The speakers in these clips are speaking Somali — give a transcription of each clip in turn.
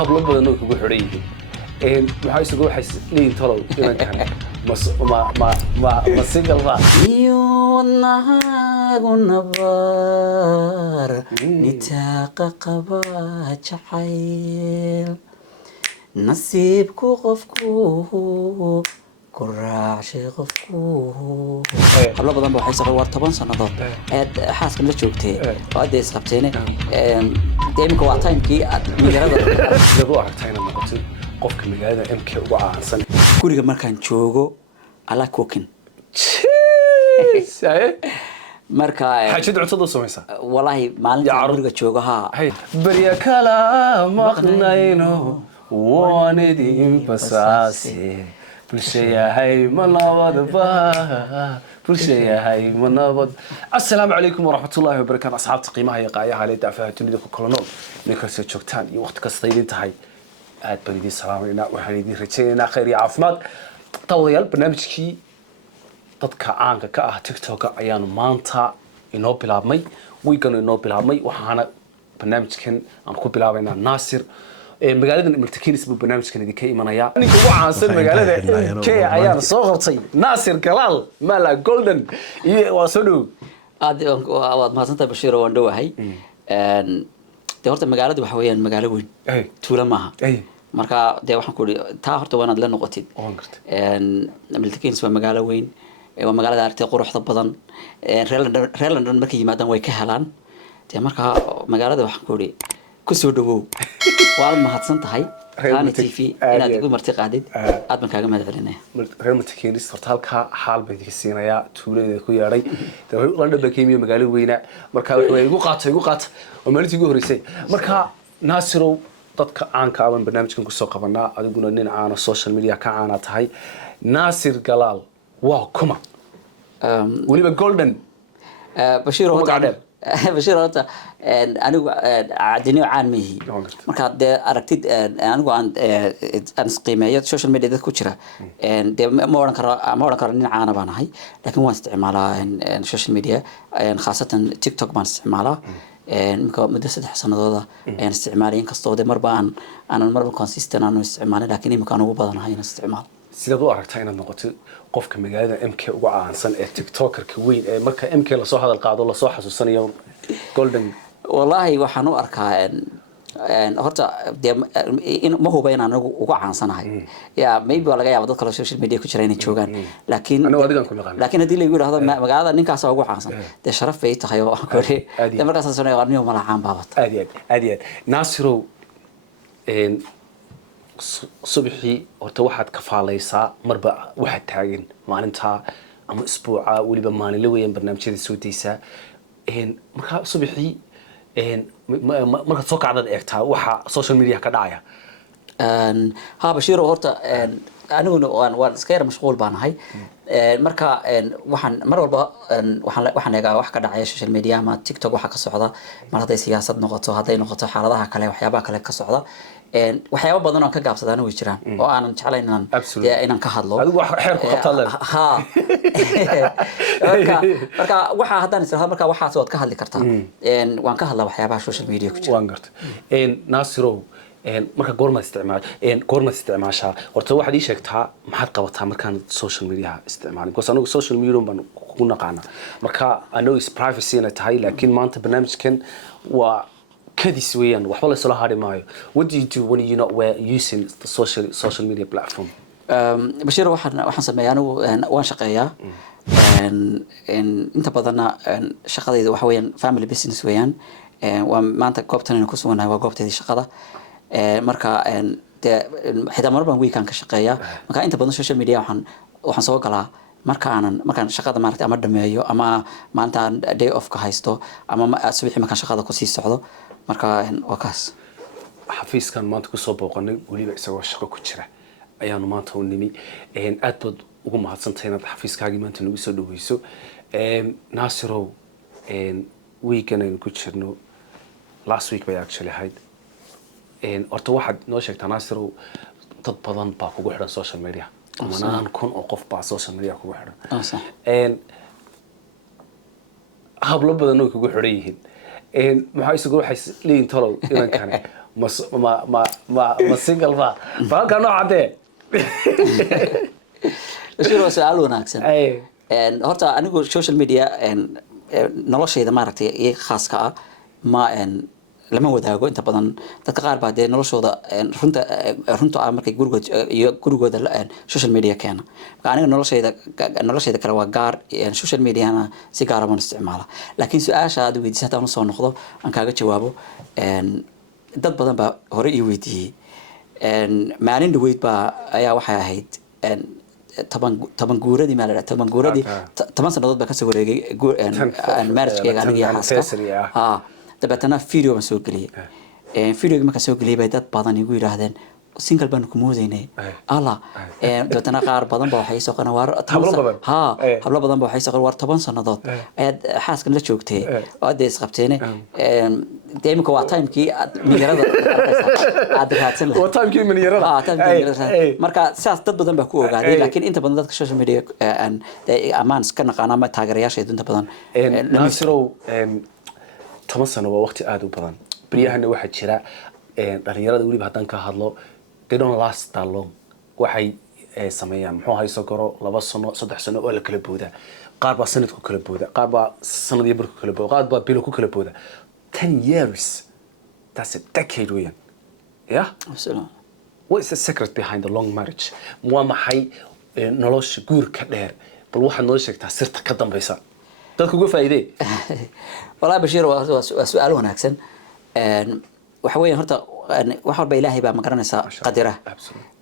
hablo badan oo kugu xiran yihiin maxay isugu waxay leeyihiin talow inankan ma single ba يونهاغو نبار نتاق قبا جعيل نصيبكو قفكو كراعشي قفكو قبل بدن waxay saqay war 10 sanadood aad xaaska la joogtay oo aad isqabteen deemka waa timekii aad magaalada lagu aragtayna noqotay qofka magaalada MK ugu caansan guriga markaan joogo ala cooking marka xajid cuntada samaysa wallahi maalinta guriga joogo ha bariya kala maqnayno wanidin basaasi bulshayahay manabadba bulshayahay manabad assalaamu alaykum wa rahmatullahi wa barakatuh asxaabta qiimaha iyo qaayaha leed daafaha dunida ku kulanool ninkasta joogtaan iyo waqti kasta idin tahay aad baan idin salaamayna waxaan idin rajaynaynaa khayr iyo caafimaad tawadayaal barnaamijkii dadka caanka ka ah TikTok ayaanu maanta inoo bilaabmay weekend inoo bilaabmay waxaana barnaamijkan aan ku bilaabaynaa Naasir magaalada Martikinis buu barnaamijkan idinka imanaya ninka ugu caansan magaalada MK ayaan soo qabtay Naasir Galaal Mala Golden iyo waa soo dhow aad maasanta Bashiir oo dhawahay horta magaaladu waxa weeyaan magaalo weyn tuula maaha marka waxaan ku taa horta waanaad la noqotid Martikinis waa magaalo weyn waa magaalada aragtay quruxda badan reer London markay yimaadaan way ka helaan marka magaalada waxaan ku soo dhawow waa mahadsan tahay Rani TV inaad igu marti qaadid aad baan kaaga mahadcelinaya reer Martikinis hortaalka xaal bay idin siinaya tuulada ku yeeray London baa keemiyo magaalo weyna marka way igu qaatay oo maalintii ugu horeysay marka Naasirow dadka caanka ah barnaamijkan ku soo qabanaa adiguna nin caan social media ka caana tahay Naasir Galaal waa kuma waliba Golden Bashiir horta anigu caadini caan mihi marka aragtid anigu aan isqiimeeyo social media dad ku jira ma oran karo nin caan baan ahay laakiin waan isticmaalaa social media khaasatan TikTok baan isticmaalaa muddo 3 sanadooda aan isticmaalay inkastoo marba marba consistent aan isticmaalay laakiin imika aan ugu badanahay inaan isticmaalo sidaad u aragtaa inaad noqoto qofka magaalada MK ugu caansan ee TikToker-ka weyn ee marka MK la soo hadal qaado la soo xasuusanayo Golden wallahi waxaan u arkaa horta ma hubo inaan ugu caansanahay maybe waa laga yaabaa dad kale social media ku jira inay joogaan laakiin haddii la yiraahdo magaalada ninkaas ugu caansan sharaf bay tahay oo markaas aan soo niyo mala caan baabata aad Naasirow subaxii horta waxaad ka faalaysaa marba waxa taagan maalinta ama isbuuca waliba maalin la weeyaan barnaamijyada soo deysa marka subaxii marka soo kacdad eegtaa waxa social media ka dhacaya ha Bashiir horta aniguna waan iska yar mashquul baanahay marka waxaan mar walba waxaan eegaa wax ka dhacaya social media ama TikTok waxa ka socda mar haday siyaasad noqoto haday noqoto xaaladaha kale waxyaabaha kale ka socda waxyaabo badan oo ka gaabsadaan way jiraan oo aanan jeclayn inaan ka hadlo adigu wax xeer ku qabtaa ha marka waxa hadaan isla marka waxa soo ka hadli kartaa waan ka hadlaa waxyaabaha social media ku jira waan gartay Naasirow marka goorma isticmaashaa horta waxaad ii sheegtaa maxaad qabataa markaan social media isticmaalin because anigu social media baan ku naqaana marka anigu is privacy na tahay laakiin maanta barnaamijkan waa kadis weeyaan waxba la soo haari maayo what do you do when you not using the social media platform Bashiir waxaan sameeyaa anigu waan shaqeeyaa inta badanna shaqadayda waxa weeyaan family business weeyaan waa maanta goobtan ku suganahay waa goobteedii shaqada marka xitaa marban weekend ka shaqeeyaa marka inta badan social media waxaan soo galaa markaan shaqada maartay ama dhameeyo ama maanta day off ka haysto ama subaxii markaan shaqada ku sii socdo marka waa kaas xafiiskan maanta ku soo booqanay waliba isagoo shaqo ku jira ayaanu maanta u nimi aad baad ugu mahadsantahay inaad xafiiskaagii maanta nagu soo dhaweyso Naasirow weekend aynu ku jirno last week bay actually ahayd horta waxaad noo sheegtaa Naasirow dad badan baa kugu xiran social media manaan kun oo qof baa social media kugu xiran hablo badan oo kugu xiran yihiin maxay isugu waxay leeyihiin talow inankan ما single ba halka noocade Bashir waa su'aal wanaagsan ay horta anigu social media noloshayda maaragtay iyaga khaaska ah ma lama wadaago inta badan dadka qaar baa dee noloshooda runta ah markay gurigooda social media keena marka aniga noloshayda kale waa gaar social mediana si gaar ah baan isticmaala laakiin su-aasha aad weydiisay haddaan usoo noqdo aan kaaga jawaabo dad badan baa hore ii weydiiyey maalin dhaweyd baa ayaa waxay ahayd toban guuradii maa la toban guuradii 10 sanadood baa kasoo wareegay marriage-keyga aniga iyo xaaska dabeetana video baan soo geliyey videoga markaan soo geliyey bay dad badan igu yidhaahdeen single baan ku moodaynay alla dabeetana qaar badan baa waxay soo qana war hablo badan baa waxay soo qana war 10 sanadood ayaad xaaskan la joogtay oo aad isqabteene deemka waa timekii minyarada aad raadsan lahayd waa timekii minyarada marka sidaas dad badan baa ku ogaaday laakiin inta badan dadka social media amaan iska naqaana ma taageerayaasheedu inta badan Nasirow 10 sano waa waqti aad u badan bariyahana waxa jira dhalinyarada waliba hadan ka hadlo they don't last that long waxay sameeyaan muxuu hayso garo 2 sano 3 sano oo la kala booda qaar baa sanad ku kala booda qaar baa sanadii bar ku kala booda qaar baa bilo ku kala booda 10 years that's a decade weyan yeah absolutely what is the secret behind the long marriage waa maxay nolosha guurka dheer bal waxa noo sheegtaa sirta ka dambaysa dadku uga faa'iiday والله بشير وسؤال وناكسن وحوي هرتا وحول بإلهي بقى مقرنسا قدره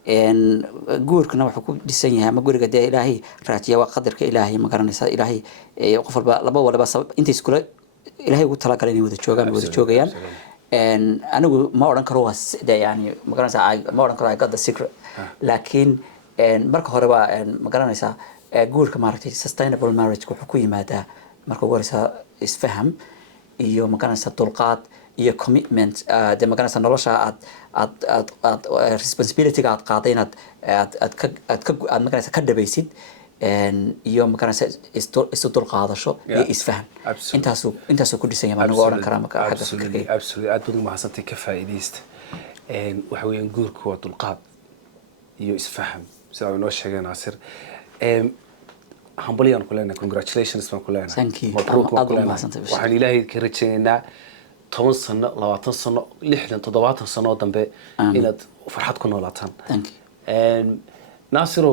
إن جوركنا وحكو ديسنيها ما جورك ده إلهي راتيا وقدرك إلهي مقرنسا إلهي يقفل بقى لبوا ولا بس أنت سكولة إلهي قلت لك على نيوذ الشوغة يعني إن أنا ما أورن كروس ده يعني مقرنسا ما أورن كروس I got the secret لكن إن بركة هربا إن مقرنسا جورك مارتي sustainable marriage كحكوي ماذا marka ugu horeysa isfaham iyo makanaysa dulqaad iyo commitment de makanaysa nolosha aad responsibility aad qaaday inaad makanaysa ka dhabaysid iyo makanaysa isu dulqaadasho iyo isfaham intaasuu ku dhisan yahay anigu oran karaa marka xagga fikirkayga absolutely aad baad mahadsantahay ka faa'iidaysta waxa weeyaan guurku waa dulqaad iyo isfaham sida ay noo sheegeen Naasir hambaliyaan ku leenahay congratulations baan ku leenahay mabruuk baan ku leenahay waxaan ilaahay ka rajaynaynaa 10 sano 20 sano 60 70 sano dambe inaad farxad ku noolaataan Naasiro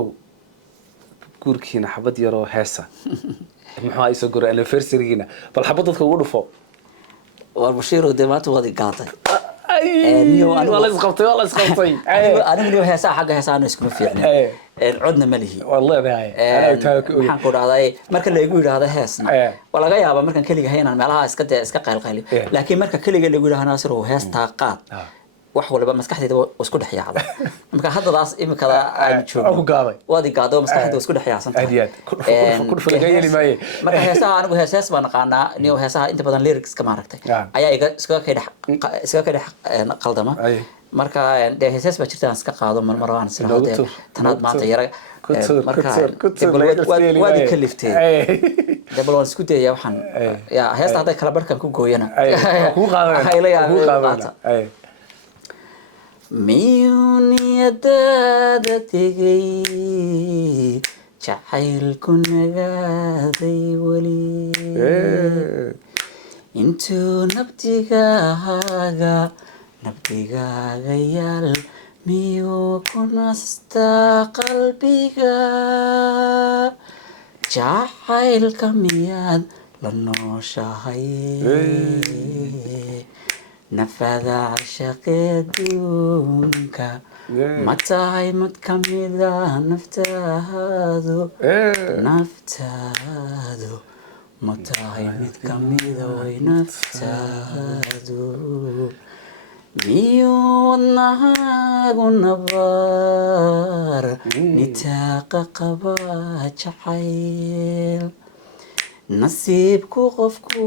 guurkiina xabad yaro heesa muxuu ay soo goray anniversary-giina bal xabad dadka ugu dhufo war Bashir de maanta wadi gaatay والله اسقطتي انا من هيسا حق هيسا انا اسكو فيعني عدنا ملهي والله باي انا waxaan ku dhahday marka la igu yiraahdo heesna wala laga yaaba markan kaliya haynan meelaha iska qayl laakiin marka kaliya la igu yiraahdo Naasir oo heesta qaad wax walba maskaxdeeda isku dhaxyaacdo marka haddadaas imikada aan joogo wadi gaado maskaxdeeda isku dhaxyaacsan ku dhufo laga yeeli maaye marka heesaha anigu heesaas baan naqaanaa niyo heesaha inta badan lyrics ka maaragtay ayaa iska ka dhex qaldama marka de heesaas baa jirtaan iska qaado mar waan sinaade tanaad maanta yara marka wadi kaliftay dabal waan isku dayay waxaan ya heesta haday kala barkan ku gooyana ku qaadan miyuuniyadaada tegay jacaylku nagaaday weli intuu nabdigaaga yaal miyuu ku nastaa qalbiga jacaylka miyaad la nooshahay nafada cashaqeeduunka ma tahay mid kamida naftaadu ma tahay mid kamida way naftaadu miyuu wadnahaagu nabar nitaaqa qaba jacayl nasiibku qofku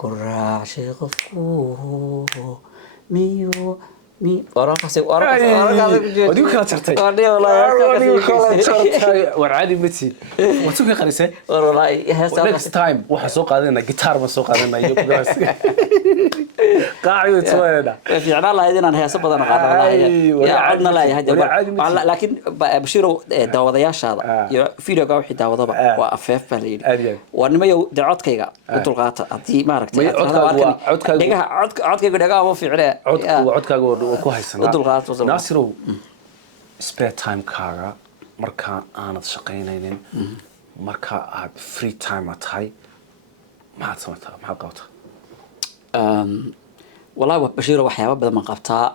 كراعشي غفو ميو ورقصي وديك كاترتي ورعادي متي وتوك قريسه والله next time waxa soo qaadana guitar ma soo qaadana iyo قاعد تسوينا في عنا الله هذين أنا هي سبضة نقاط يا عدنا لا يا هذا لكن بشيرو داودياش هذا يا فيديو قاو حتى داوضة وأفف بالليل وأنا يو دعوت كيجا وطلقات هذه ما ركت عد كيجا دعوة ما في علاء عد كيجا كويس وطلقات ناصرو spare time كارا مركا أنا تشقينين مركا free time أتاي ما سمعتها ما قوتها والله بشير waxyaabo badan ma qabtaa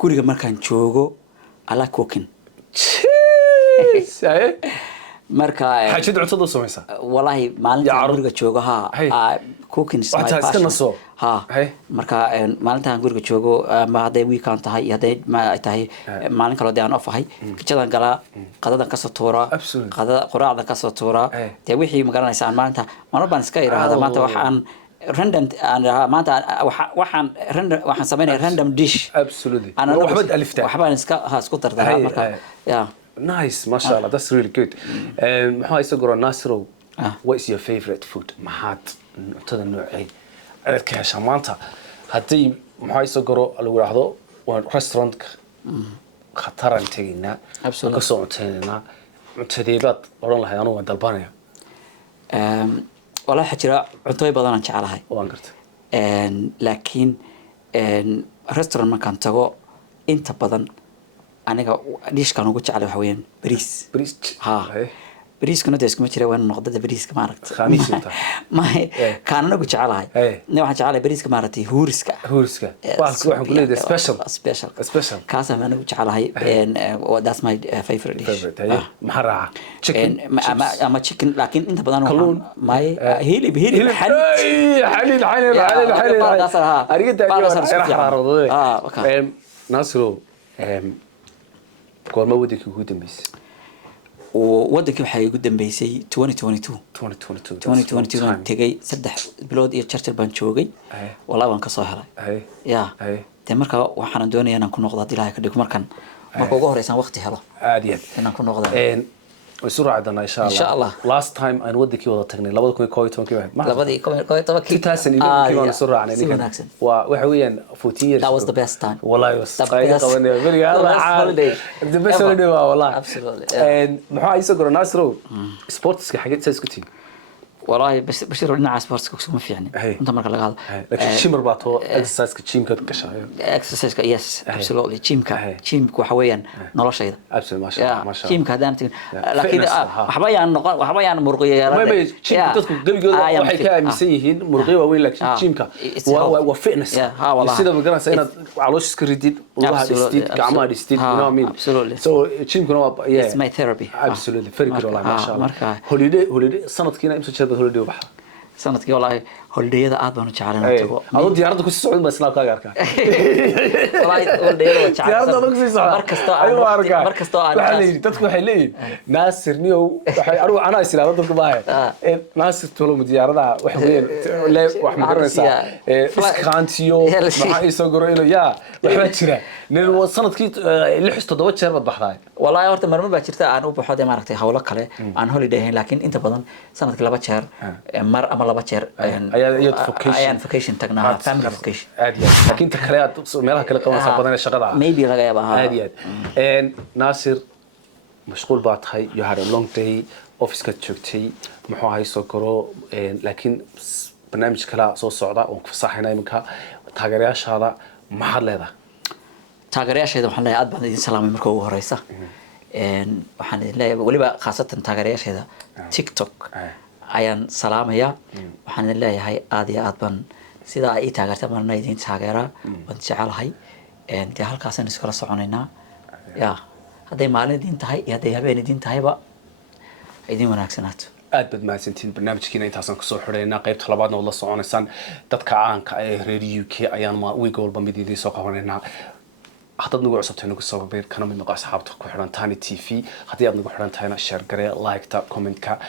guriga markaan joogo ala cooking marka xajid cuntada sameeysa wallahi maalinta guriga joogo ha cooking is my passion ha marka maalinta guriga joogo ma haday weekend tahay haday ma tahay maalin kale aan ofahay kijadan gala qadadan ka soo toora qadada quraacda ka soo toora de wixii ma garanaysaa maanta mar baan iska iraahdo maanta waxaan random maanta waxaan sameynaa random dish absolutely waxbad alifta waxbaan isku dardaa marka yeah nice mashallah that's really good maxaa isagoo Nasro what is your favorite food maxaad cuntada noocay aad ka heshaa maanta hadii maxaa isagoo lagu raahdo waa restaurant khataran tagayna ka soo cunteynaa cuntadeebaad oran lahayd anigu waan dalbanaya والله حجرا عطوي بدنا نشعلها لكن رستوران ما كان تجو أنت بدن أنا ليش كانوا قلت على حوين بريس ها بريس كنا تسكت مشري وين نقطة بريس كمارت خميس أنت ما كان أنا قلت على هاي نوع على بريس كمارتي هورسكا واحد يقول لي سبيشال كاسة ما أنا قلت على هاي that's my favorite dish محرعة أما chicken لكن أنت بدنا ما هيلي حليل أريد أن ناصرو قول ما ودك يقودن بس ودك waxay ugu dambeysay 2022 tagay 3 bilood iyo charter baan joogay walaa waan ka soo helay ya marka waxaan doonayaa inaan ku noqdo hadii Ilaahay ka dhigo marka ugu horeysan waqti helo aadiyad inaan ku noqdo وسرعة عندنا إن شاء الله. Last time أنا ودي وضع تقني لابد كوي كوي كيف ما. لابد كوي كي. تحسن إنه كيف أنا سرعة يعني. وحويا 14 years. That was the best time. والله وصايا قوانين. The best holiday والله. Absolutely. محا يسقر ناصرو. Sports كحاجات سيسكتين. والله بس بشير لنا على سبورتس كوكسوم فيعني أنت مرة لقال لكن شيء مرباطه إكسسايز كتشيم كشاي إكسسايز يس absolutely تشيم كوحويا نلا شيء absolutely ما شاء الله تشيم كهدان لكن وحبايا مرقية ما تشيم تدخل قبل وحكاية مسيهين مرقية وين لك تشيم وفئنس يصير بقرا سينا علوش سكريديد والله ديستيد كعمار ديستيد نامين so تشيم كنا it's my therapy absolutely very good والله ما شاء الله holiday سنة كنا إمتى هوليدي وبحر sanadkii wallahi holiday-da aad baan u jecelahay tago adoo diyaaradda ku sii socon baa isla kaaga arkaa wallahi holiday-da waa jecelahay diyaaradda ku sii socon markasta aan dadku waxay leeyihiin Naasir niyow waxay anigu ana islaado dadku baahay Naasir tolo diyaaradda wax weyn wax ma garanaysaa iskaantiyo maxaa isoo goro inuu yaa waxba jira nin sanadkii 6-7 jeer bad baxday wallahi horta marmar baa jirta aan u baxo maaragtay hawlo kale aan holiday ahayn laakiin inta badan sanadkii 2 jeer mar ama 2 jeer ayaan vacation tagnaa family vacation laakiin ta kale aad meelaha kale qabanaysa badan shaqada maybe laga yaabaa aad Naasir mashquul baa tahay you had a long day office ka joogtay muxuu ahay soo koro laakiin barnaamij kale soo socda oo ku fasaxayna iminka taageerayaashaada maxaad leedahay taageerayaasheeda waxaan leeyahay aad baan idin salaamay markii ugu horeysa waxaan idin leeyahay waliba khaasatan taageerayaasheeda TikTok ayaan salaamaya waxaan idin leeyahay aad iyo aad baan sida ay taageerta marna idin taageera waan jecelahay inta halkaas aan iskala soconaynaa ya haday maalin idin tahay iyo haday habeen idin tahayba idin wanaagsanaato aad bad maasantiin barnaamijkiina intaasaan kusoo xidhaynaa qaybta labaadna wada soconaysaan dadka caanka ee reer UK ayaan week walba mid idin soo qabanaynaa haddaad nagu cusubtahay nagu soo biir kana mid noqo asxaabta ku xidhan Tani TV haddii aad nagu xidhan tahayna share garee like ta comment ka